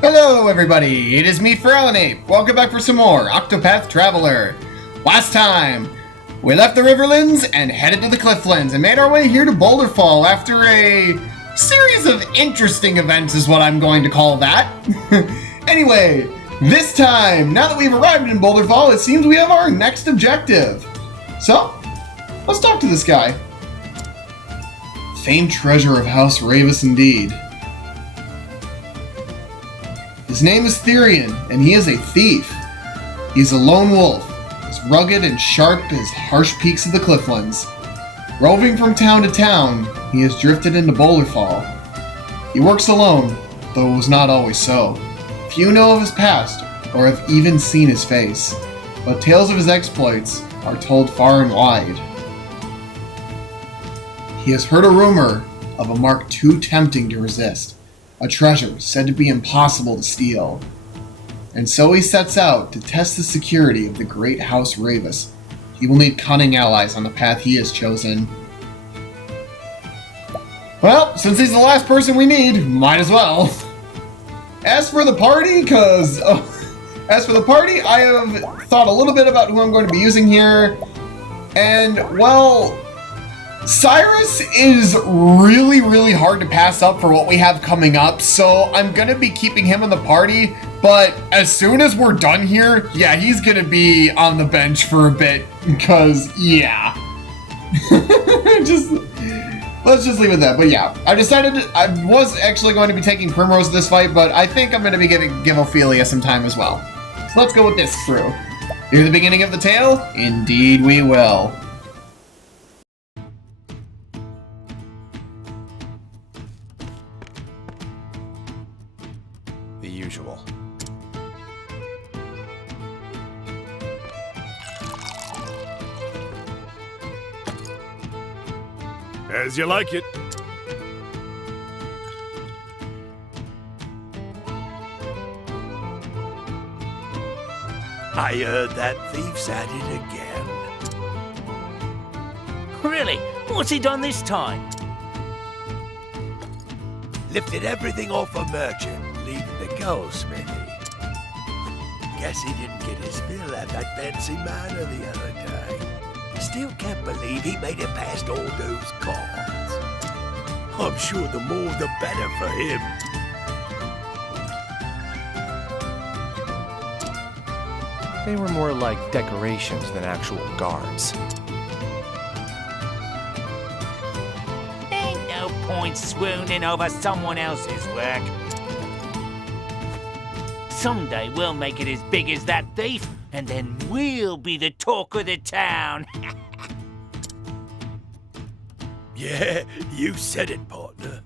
Hello everybody, it is me, Feralinape. Welcome back for some more Octopath Traveler. Last time, we left the Riverlands and headed to the Clifflands and made our way here to Boulderfall after a series of interesting events is what I'm going to call that. Anyway, this time, now that we've arrived in Boulderfall, it seems we have our next objective. So, let's talk to this guy. Famed treasure of House Ravis indeed. His name is Therian, and he is a thief. He's a lone wolf, as rugged and sharp as harsh peaks of the Clifflands. Roving from town to town, he has drifted into Boulderfall. He works alone, though it was not always so. Few know of his past, or have even seen his face, but tales of his exploits are told far and wide. He has heard a rumor of a mark too tempting to resist. A treasure said to be impossible to steal. And so he sets out to test the security of the great House Ravis. He will need cunning allies on the path he has chosen. Well, since he's the last person we need, might as well. As for the party, I have thought a little bit about who I'm going to be using here. And, well, Cyrus is really hard to pass up for what we have coming up, so I'm gonna be keeping him in the party, but as soon as we're done here, yeah, he's gonna be on the bench for a bit, because, yeah. Let's just leave it at that, but yeah. I was actually going to be taking Primrose this fight, but I think I'm gonna be give Ophelia some time as well. So let's go with this crew. Hear the beginning of the tale? Indeed we will. The usual. As you like it. I heard that thief's at it again. Really? What's he done this time? Lifted everything off a merchant, leaving the goldsmithy. Guess he didn't get his fill at that fancy manor the other day. Still can't believe he made it past all those guards. I'm sure the more the better for him. They were more like decorations than actual guards. Ain't no point swooning over someone else's work. Someday we'll make it as big as that thief, and then we'll be the talk of the town. Yeah, you said it, partner.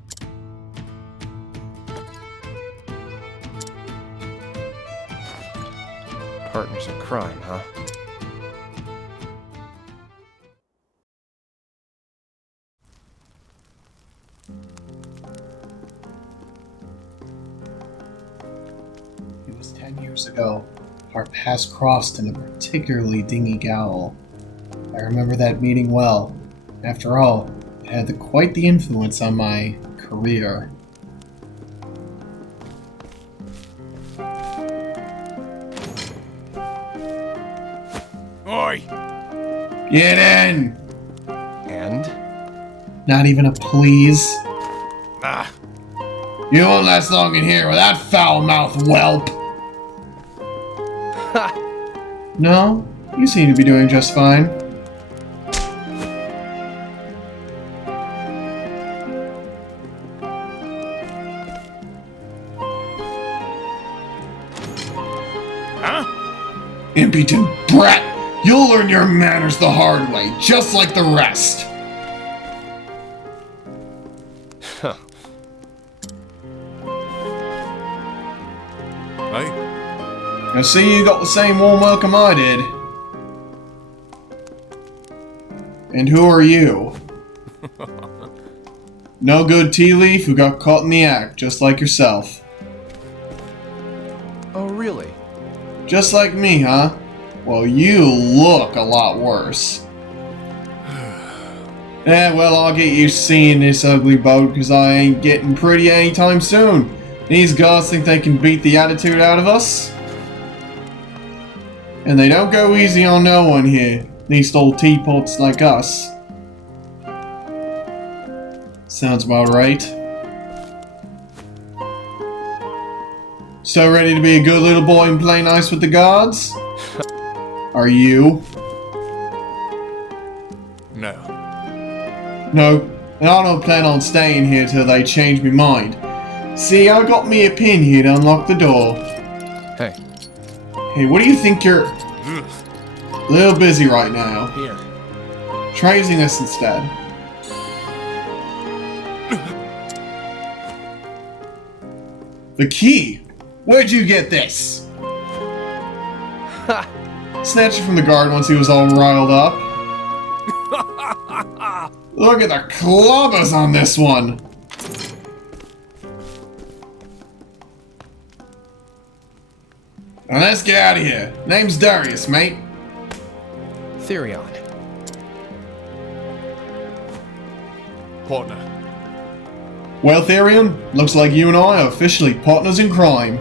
Partners in crime, huh? It was 10 years ago. Our paths crossed in a particularly dingy gale. I remember that meeting well. After all, it had quite the influence on my career. Oi! Get in! And? Not even a please? Ah, You won't last long in here with that foul-mouthed whelp! Ha! No? You seem to be doing just fine. huh? Impudent brat! You'll learn your manners the hard way, just like the rest! Huh. Hey, I see you got the same warm welcome I did. And who are you? No good tea leaf who got caught in the act, just like yourself. Oh, really? Just like me, huh? Well, you look a lot worse. Well, I'll get you seeing this ugly boat, because I ain't getting pretty anytime soon. These guards think they can beat the attitude out of us. And they don't go easy on no one here. These old teapots like us. Sounds about right. So ready to be a good little boy and play nice with the guards? Are you? No. No, and I don't plan on staying here till they change me mind. See, I got me a pin here to unlock the door. Hey, Hey, what do you think you're... A little busy right now. here. Try using this instead. The key! Where'd you get this? Snatched it from the guard once he was all riled up. Look at the clubbers on this one! Now let's get out of here. Name's Darius, mate. Therion. Partner. Well, Therion, looks like you and I are officially partners in crime.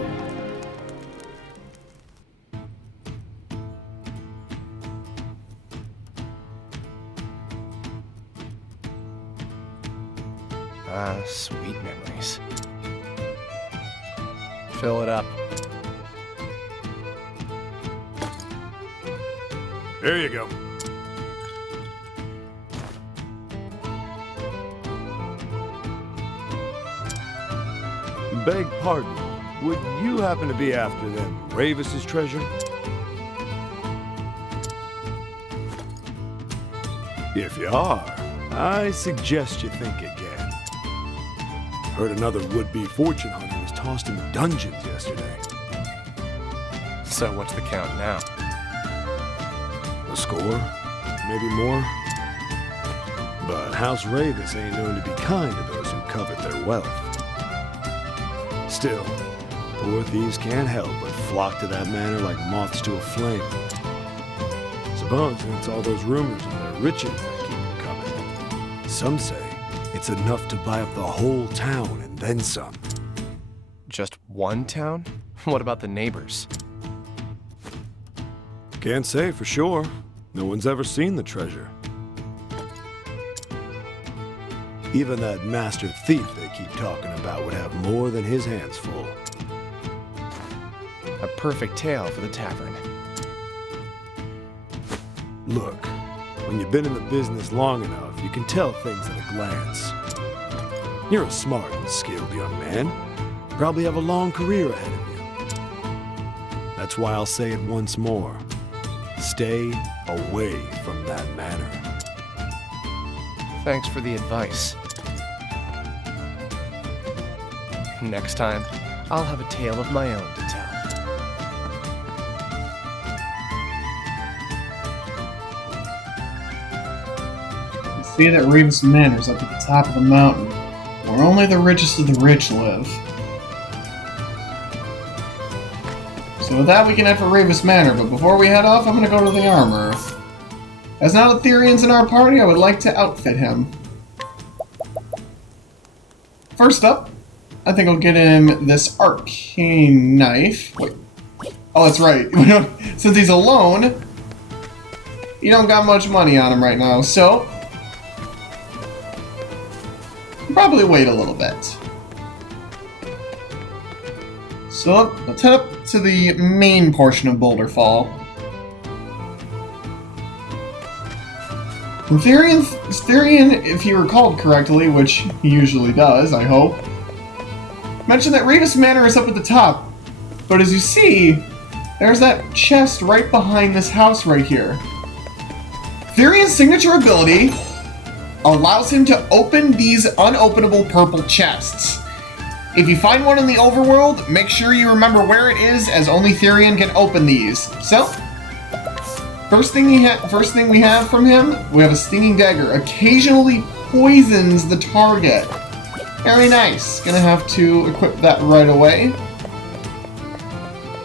Sweet memories. Fill it up. Here you go. Beg pardon. Would you happen to be after them Ravis's treasure? If you are, I suggest you think again. Heard another would-be fortune hunter was tossed in the dungeons yesterday. So what's the count now? A score? Maybe more? But House Ravis ain't known to be kind to those who covet their wealth. Still, poor thieves can't help but flock to that manor like moths to a flame. Suppose it's all those rumors of their riches that keep them coming. Some say it's enough to buy up the whole town and then some. Just one town? What about the neighbors? Can't say for sure. No one's ever seen the treasure. Even that master thief they keep talking about would have more than his hands full. A perfect tale for the tavern. Look, when you've been in the business long enough, you can tell things at a glance. You're a smart and skilled young man. Probably have a long career ahead of you. That's why I'll say it once more. Stay away from that manor. Thanks for the advice. Next time, I'll have a tale of my own to tell. You see that Ravis Manor's up at the top of the mountain, where only the richest of the rich live. So with that, we can head for Ravis Manor, but before we head off, I'm gonna go to the armorer. As now that Therion's in our party, I would like to outfit him. First up, I think I'll get him this arcane knife. Wait. Oh, that's right. Since he's alone, you don't got much money on him right now, so probably wait a little bit. So let's head up to the main portion of Boulder Fall. Therion, if he recalled correctly, which he usually does, I hope, mentioned that Ravis Manor is up at the top. But as you see, there's that chest right behind this house right here. Therion's signature ability allows him to open these unopenable purple chests. If you find one in the overworld, make sure you remember where it is, as only Therion can open these. So, first thing we have from him, we have a stinging dagger. Occasionally poisons the target. Very nice. Gonna have to equip that right away.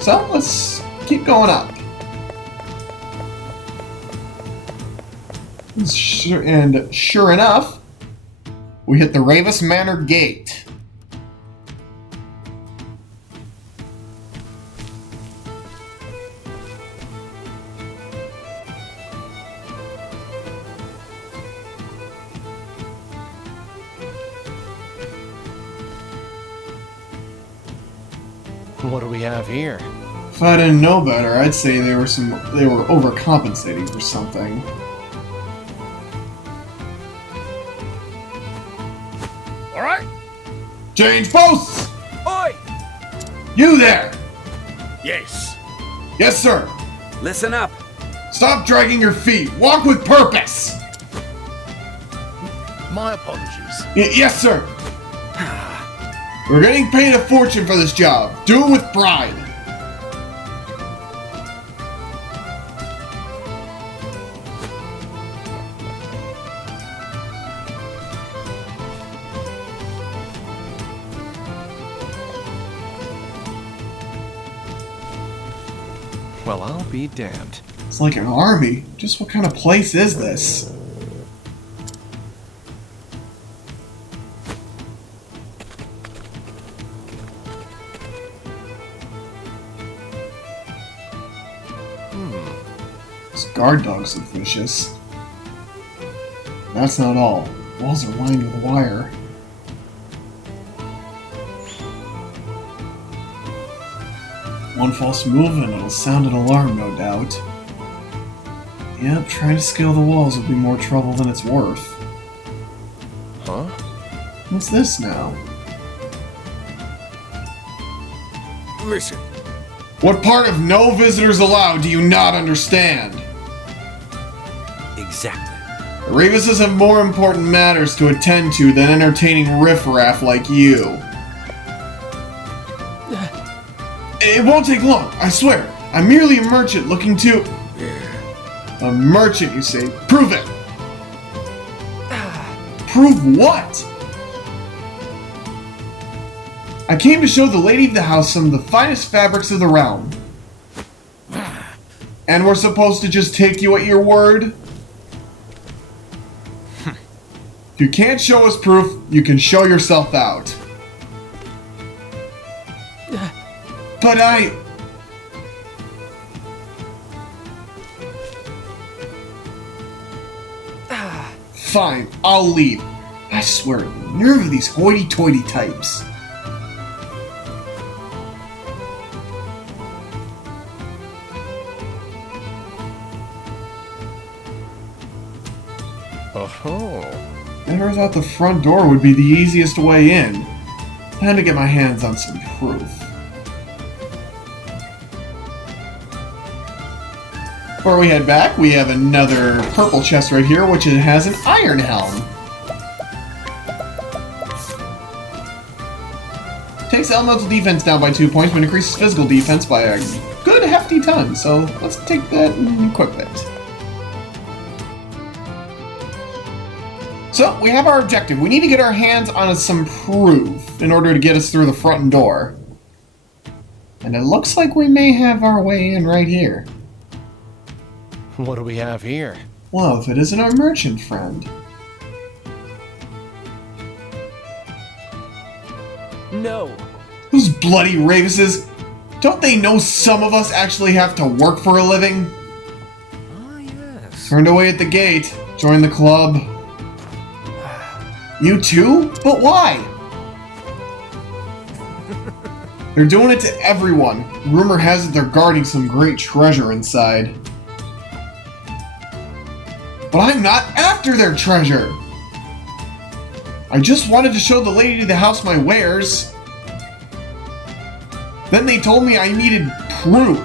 So, let's keep going up. And sure enough, we hit the Ravis Manor gate. What do we have here? If I didn't know better, I'd say they were overcompensating for something. All right. Change posts! Oi! You there! Yes. Yes, sir. Listen up. Stop dragging your feet. Walk with purpose. My apologies. Yes, sir. We're getting paid a fortune for this job. Do it with pride. Well, I'll be damned. It's like an army. Just what kind of place is this? This guard dogs look vicious. That's not all. Walls are lined with wire. One false move and it'll sound an alarm, no doubt. Yep, trying to scale the walls would be more trouble than it's worth. Huh? What's this now? Listen. What part of no visitors allowed do you not understand? Exactly. The Revises have more important matters to attend to than entertaining riffraff like you. It won't take long, I swear. I'm merely a merchant looking to... A merchant, you say? Prove it! Prove what? I came to show the lady of the house some of the finest fabrics of the realm. And we're supposed to just take you at your word? If you can't show us proof, you can show yourself out. But Fine, I'll leave. I swear, the nerve of these hoity-toity types. Oh-ho. Never thought the front door would be the easiest way in. Time to get my hands on some proof. Before we head back, we have another purple chest right here, which has an iron helm. Takes elemental defense down by 2 points, but increases physical defense by a good hefty ton. So let's take that and equip it. So we have our objective. We need to get our hands on some proof in order to get us through the front door. And it looks like we may have our way in right here. What do we have here? Well, if it isn't our merchant friend. No. Those bloody Ravises! Don't they know some of us actually have to work for a living? Ah, yes. Turned away at the gate. Join the club. You too? But why? They're doing it to everyone. Rumor has it they're guarding some great treasure inside. But I'm not after their treasure! I just wanted to show the lady of the house my wares. Then they told me I needed proof.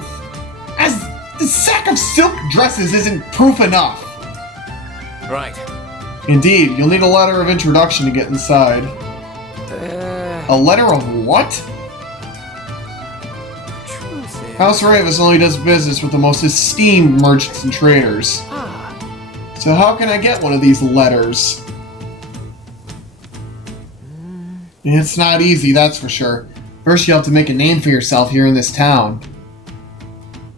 As the sack of silk dresses isn't proof enough. Right. Indeed, you'll need a letter of introduction to get inside. A letter of what? Truth is... House Ravis only does business with the most esteemed merchants and traders. So how can I get one of these letters? It's not easy, that's for sure. First you have to make a name for yourself here in this town.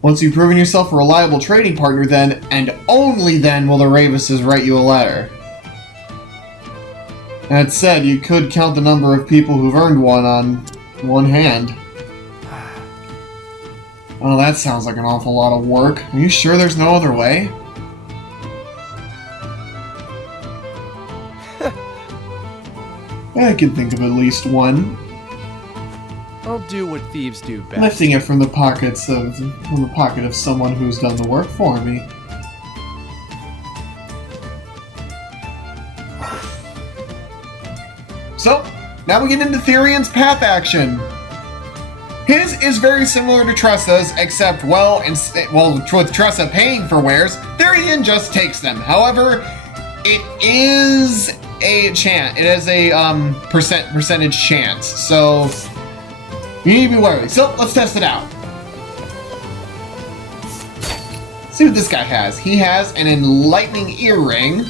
Once you've proven yourself a reliable trading partner, then, and only then, will the Ravises write you a letter. That said, you could count the number of people who've earned one on one hand. Oh, that sounds like an awful lot of work. Are you sure there's no other way? I can think of at least one. I'll do what thieves do best. Lifting it from the pocket of someone who's done the work for me. So, now we get into Therion's path action. His is very similar to Tressa's, except, with Tressa paying for wares, Therion just takes them. However, it is a chance. It is a percentage chance. So you need to be wary. So let's test it out. See what this guy has. He has an enlightening earring.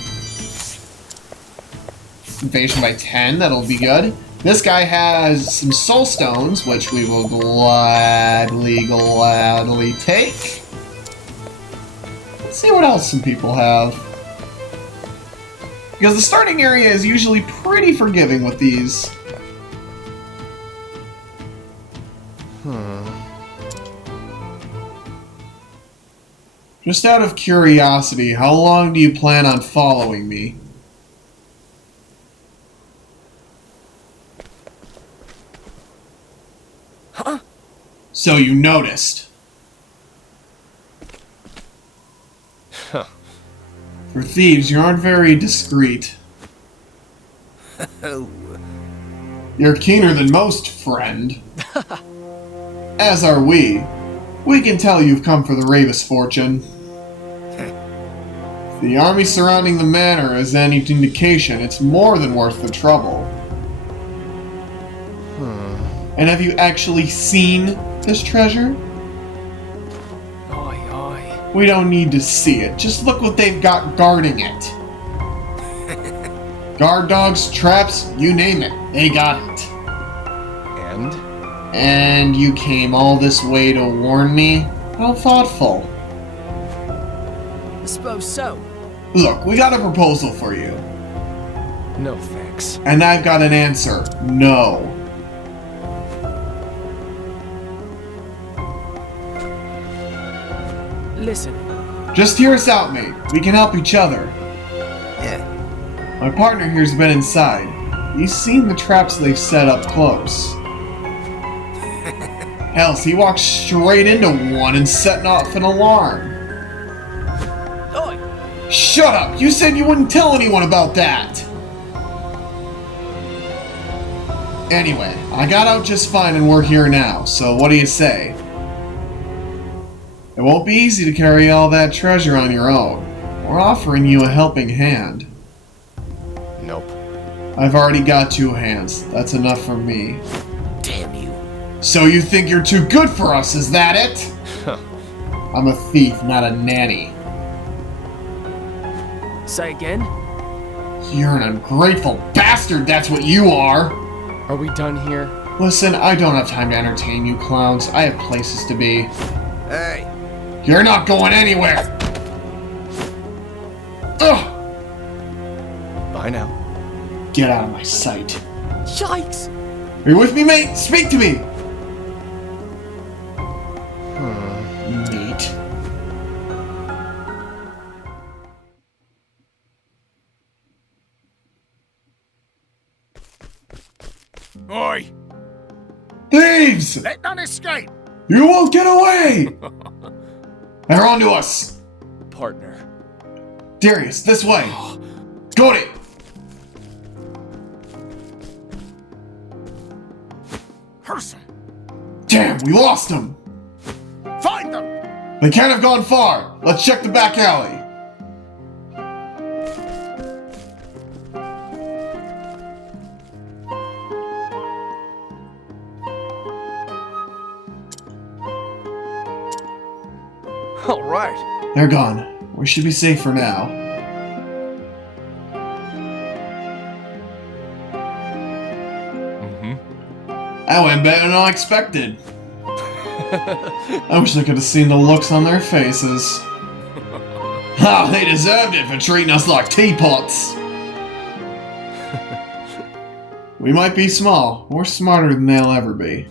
Evasion by 10. That'll be good. This guy has some soul stones, which we will gladly take. Let's see what else some people have. Because the starting area is usually pretty forgiving with these. Just out of curiosity, how long do you plan on following me? Huh? So you noticed. For thieves, you aren't very discreet. Oh, You're keener than most, friend. As are we. We can tell you've come for the Ravis fortune. If the army surrounding the manor is any indication, it's more than worth the trouble. And have you actually seen this treasure? Aye, aye. We don't need to see it. Just look what they've got guarding it. Guard dogs, traps, you name it. They got it. And? And you came all this way to warn me? How thoughtful. I suppose so. Look, we got a proposal for you. No thanks. And I've got an answer. No. Listen, Just hear us out, mate. We can help each other. yeah. My partner here's been inside. He's seen the traps they've set up close. Hell, he walked straight into one and set off an alarm. oi! Shut up! You said you wouldn't tell anyone about that! Anyway, I got out just fine and we're here now, so what do you say? It won't be easy to carry all that treasure on your own. We're offering you a helping hand. Nope. I've already got 2 hands. That's enough for me. Damn you. So you think you're too good for us, is that it? I'm a thief, not a nanny. Say again? You're an ungrateful bastard, that's what you are! Are we done here? Listen, I don't have time to entertain you clowns. I have places to be. Hey, You're not going anywhere! Ugh! Bye now. Get out of my sight. Yikes! Are you with me, mate? Speak to me! Mate. oi! Thieves! Let none escape! You won't get away! They're onto us! Partner. Darius, this way! Go it! Person! Damn, we lost them! Find them! They can't have gone far! Let's check the back alley! All right. They're gone. We should be safe for now. That went better than I expected. I wish I could have seen the looks on their faces. Ha! They deserved it for treating us like teapots! We might be small. We're smarter than they'll ever be.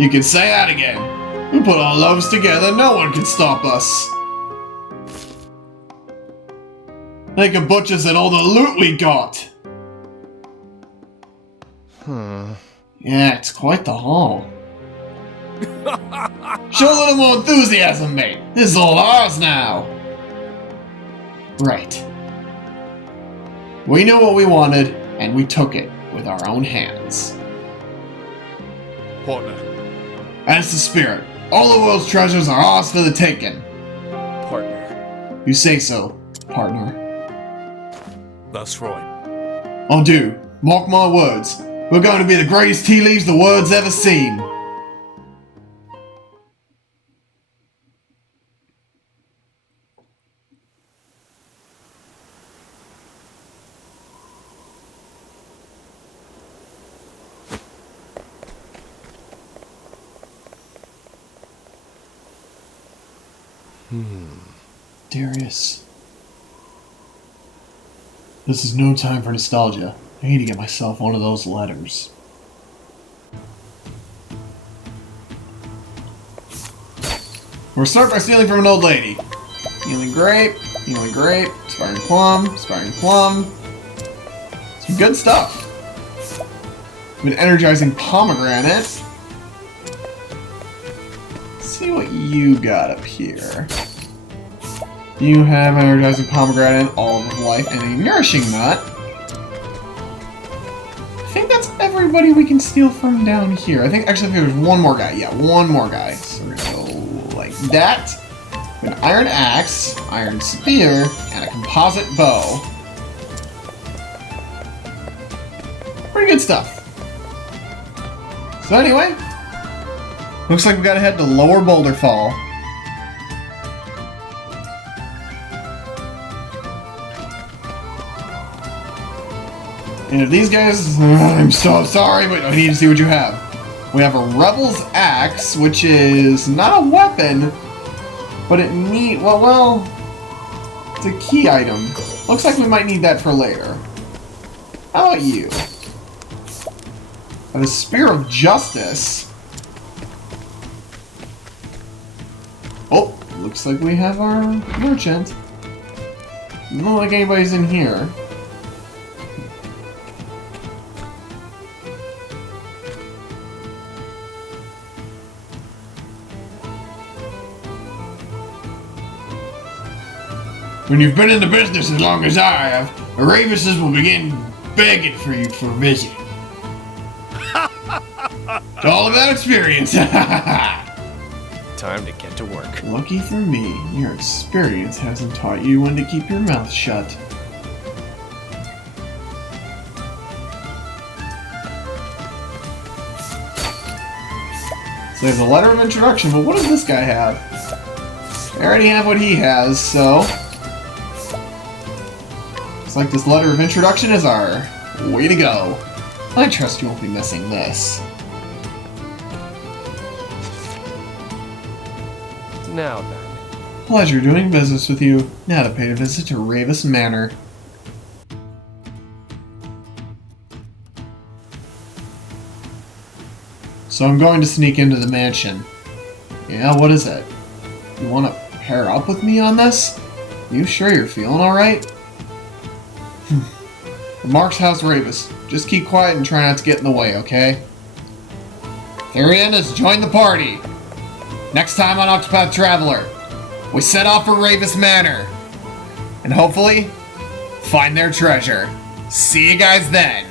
You can say that again. We put our loves together, no one can stop us. They can butch us at all the loot we got. Yeah, it's quite the haul. Show a little more enthusiasm, mate. This is all ours now. Right. We knew what we wanted, and we took it with our own hands. Partner. That's the spirit. All the world's treasures are ours for the taking. Partner. You say so, partner. That's right. Oh, dude, mark my words. We're going to be the greatest tea leaves the world's ever seen. Darius. This is no time for nostalgia. I need to get myself one of those letters. We'll start by stealing from an old lady. Healing grape, aspiring plum, Some good stuff. An energizing pomegranate. Let's see what you got up here. You have energizing pomegranate, olive of life, and a nourishing nut. I think that's everybody we can steal from down here. I think actually there's one more guy. Yeah, one more guy. So we're gonna go like that. An iron axe, iron spear, and a composite bow. Pretty good stuff. So anyway, looks like we gotta head to Lower Boulder Fall. And if these guys, I'm so sorry, but I need to see what you have. We have a Rebel's Axe, which is not a weapon, but it well, it's a key item. Looks like we might need that for later. How about you? And a Spear of Justice. Oh, looks like we have our merchant. Doesn't look like anybody's in here. When you've been in the business as long as I have, the Ravises will begin begging for you for a visit. It's all about experience. Time to get to work. Lucky for me, your experience hasn't taught you when to keep your mouth shut. So there's a letter of introduction, but what does this guy have? I already have what he has, so... looks like this letter of introduction is our way to go. I trust you won't be missing this. Now then. Pleasure doing business with you. Now to pay a visit to Ravis Manor. So I'm going to sneak into the mansion. Yeah, what is it? You want to pair up with me on this? You sure you're feeling alright? Mark's house, Ravis. Just keep quiet and try not to get in the way, okay? Therian has joined the party. Next time on Octopath Traveler, we set off for Ravis Manor. And hopefully, find their treasure. See you guys then.